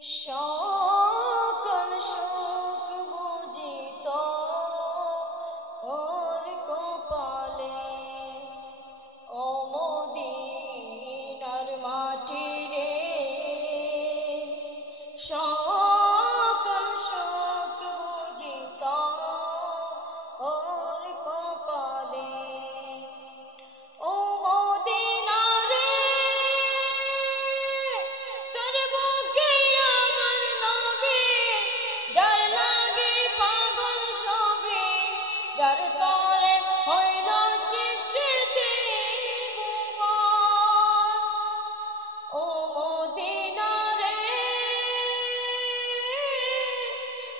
সকল সুখ বুঝিত ওর কপালে, ও মদিনার মাটি রে। সকল সুখ বুঝিত ওর কপালে, ও মদিনা রে। তোর বুকে আমার নবী, যার লাগি পাগল সবে, যার তরে হইল সৃষ্টিতে ভুবন। ও মদিনা রে,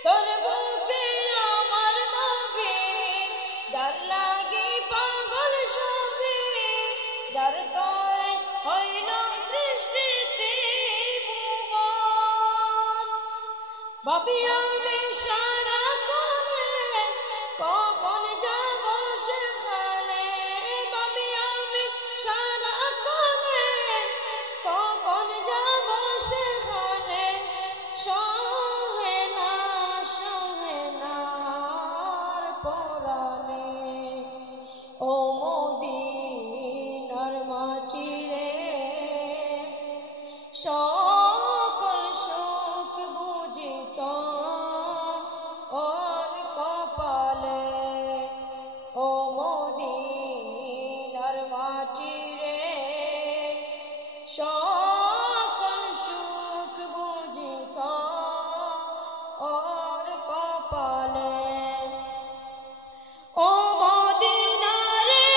তোর বুকে আমার নবী, যার লাগি পাগল সবে, যার তরে হইল সৃষ্টিতে ভুবন। ভাবি আমি সারাক্ষণে কখন যাব সেখানে, ভাবি আমি সারাক্ষণে কখন যাব সেখানে। সহে না আর পরাণে, ও মদিনার মাটি রে। সকল সুখ বুঝিত ওর কপালে, ও মদিনার মাটি রে। সকল সুখ বুঝিত ওর কপালে, ও মদিনা রে।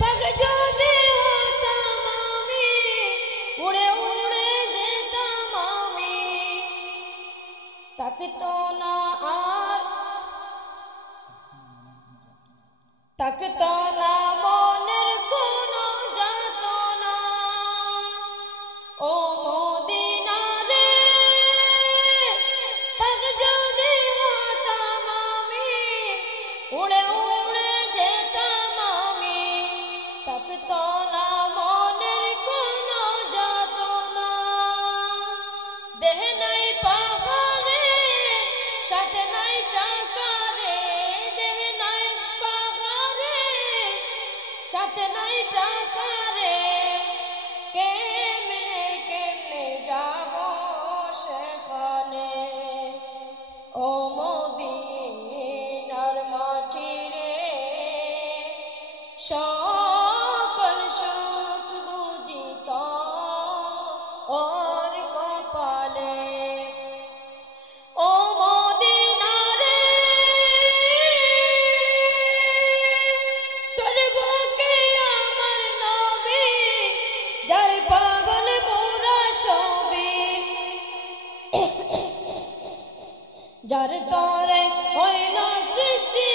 পাখি যদি হতাম আমি, উড়ে উড়ে যেতাম আমি, থাকতো না আর, থাকতো না মনের কোনো যাতনা। ও মদিনা রে, পাখি যদি হতাম আমি, উড়ে উড়ে যেতাম আমি, থাকতো না মনের কোনো যাতনা। দেহ নাই পাহাড়ে, সাথে নাই টাকা রে, দেহ নাই পাহাড়ে, সাথে নাই টাকা রে। কেমনে কেমনে যাব সেখানে, ও মদিনার মাটি রে। সকল সুখ বুঝিত ওর কপালে, ও মদিনা রে। তোর বুকে আমার নবী, যার পাগল মোরা সবে, যার তরে হইল সৃষ্টি